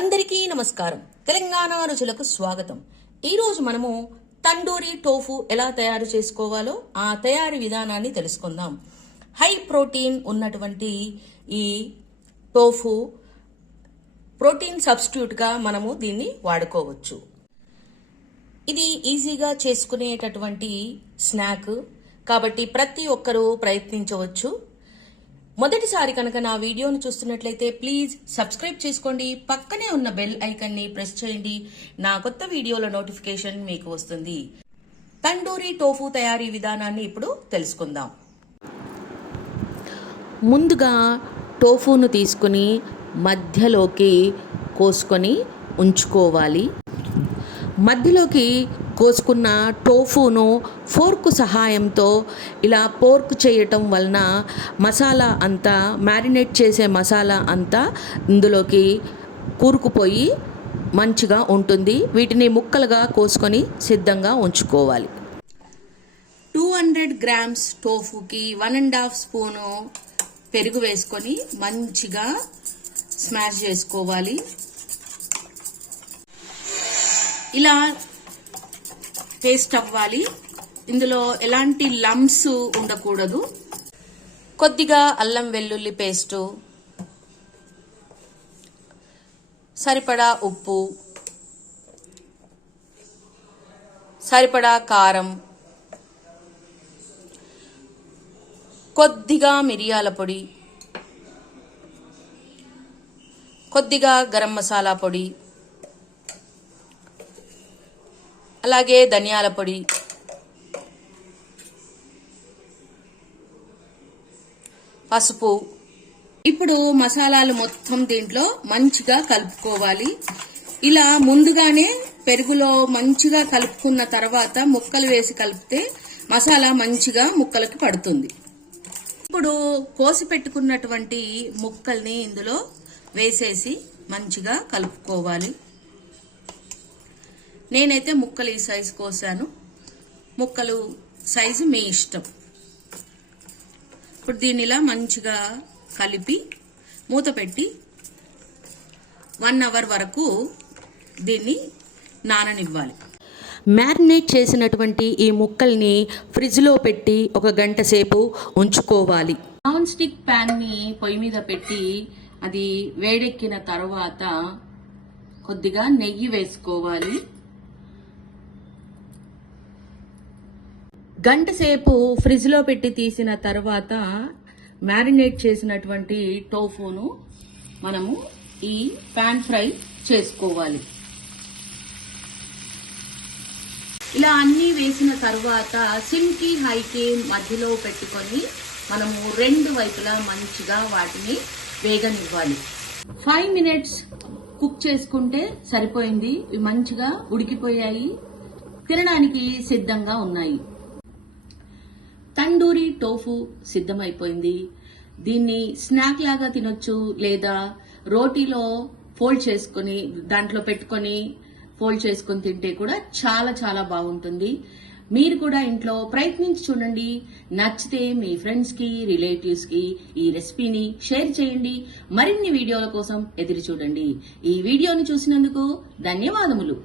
అందరికీ నమస్కారం. తెలంగాణ రుచులకు స్వాగతం. ఈరోజు మనము తండూరి టోఫు ఎలా తయారు చేసుకోవాలో ఆ తయారీ విధానాన్ని తెలుసుకుందాం. హై ప్రోటీన్ ఉన్నటువంటి ఈ టోఫు ప్రోటీన్ సబ్స్టిట్యూట్గా మనము దీన్ని వాడుకోవచ్చు. ఇది ఈజీగా చేసుకునేటటువంటి స్నాక్ కాబట్టి ప్రతి ఒక్కరూ ప్రయత్నించవచ్చు. మొదటిసారి కనుక నా వీడియోను చూస్తున్నట్లయితే ప్లీజ్ సబ్స్క్రైబ్ చేసుకోండి. పక్కనే ఉన్న బెల్ ఐకాన్ని ప్రెస్ చేయండి. నా కొత్త వీడియోల నోటిఫికేషన్ మీకు వస్తుంది. తండూరి టోఫు తయారీ విధానాన్ని ఇప్పుడు తెలుసుకుందాం. ముందుగా టోఫును తీసుకుని మధ్యలోకి కోసుకొని ఉంచుకోవాలి. మధ్యలోకి కోసుకున్న టోఫును ఫోర్కు సహాయంతో ఇలా పోర్క్ చేయటం వలన మసాలా అంతా మ్యారినేట్ చేసే మసాలా అంతా ఇందులోకి కూరుకుపోయి మంచిగా ఉంటుంది. వీటిని ముక్కలుగా కోసుకొని సిద్ధంగా ఉంచుకోవాలి. 200 గ్రామ్స్ టోఫుకి 1.5 స్పూను పెరుగు వేసుకొని మంచిగా స్మాష్ చేసుకోవాలి. ఇలా పేస్ట్ అవ్వాలి. ఇందులో ఎలాంటి లంప్స్ ఉండకూడదు. కొద్దిగా అల్లం వెల్లుల్లి పేస్టు, సరిపడా ఉప్పు, సరిపడా కారం, కొద్దిగా మిరియాల పొడి, కొద్దిగా గరం మసాలా పొడి, అలాగే ధనియాల పొడి, పసుపు. ఇప్పుడు మసాలాలు మొత్తం దీంట్లో మంచిగా కలుపుకోవాలి. ఇలా ముందుగానే పెరుగులో మంచిగా కలుపుకున్న తర్వాత ముక్కలు వేసి కలిపితే మసాలా మంచిగా ముక్కలకి పడుతుంది. ఇప్పుడు కోసి పెట్టుకున్నటువంటి ముక్కల్ని ఇందులో వేసేసి మంచిగా కలుపుకోవాలి. నేనైతే ముక్కలు ఈ సైజు కోసాను. ముక్కలు సైజు మీ ఇష్టం. ఇప్పుడు దీన్ని ఇలా మంచిగా కలిపి మూత పెట్టి 1 అవర్ వరకు దీన్ని నాననివ్వాలి. మ్యారినేట్ చేసినటువంటి ఈ ముక్కల్ని ఫ్రిడ్జ్లో పెట్టి 1 గంట సేపు ఉంచుకోవాలి. నాన్ స్టిక్ ప్యాన్ని పొయ్యి మీద పెట్టి అది వేడెక్కిన తర్వాత కొద్దిగా నెయ్యి వేసుకోవాలి. గంట సేపు ఫ్రిడ్జ్లో పెట్టి తీసిన తర్వాత మ్యారినేట్ చేసినటువంటి టోఫును మనము ఈ పాన్ ఫ్రై చేసుకోవాలి. ఇలా అన్నీ వేసిన తర్వాత సిమ్కి హైకి మధ్యలో పెట్టుకొని మనము 2 వైపులా మంచిగా వాటిని వేగనివ్వాలి. 5 మినిట్స్ కుక్ చేసుకుంటే సరిపోయింది. ఇవి మంచిగా ఉడికిపోయాయి, తినడానికి సిద్ధంగా ఉన్నాయి. తండూరి టోఫు సిద్ధమైపోయింది. దీన్ని స్నాక్ లాగా తినొచ్చు, లేదా రోటీలో ఫోల్డ్ చేసుకుని దాంట్లో పెట్టుకొని ఫోల్డ్ చేసుకుని తింటే కూడా చాలా చాలా బాగుంటుంది. మీరు కూడా ఇంట్లో ప్రయత్నించి చూడండి. నచ్చితే మీ ఫ్రెండ్స్ కి, రిలేటివ్స్ కి ఈ రెసిపీని షేర్ చేయండి. మరిన్ని వీడియోల కోసం ఎదురు చూడండి. ఈ వీడియోని చూసినందుకు ధన్యవాదములు.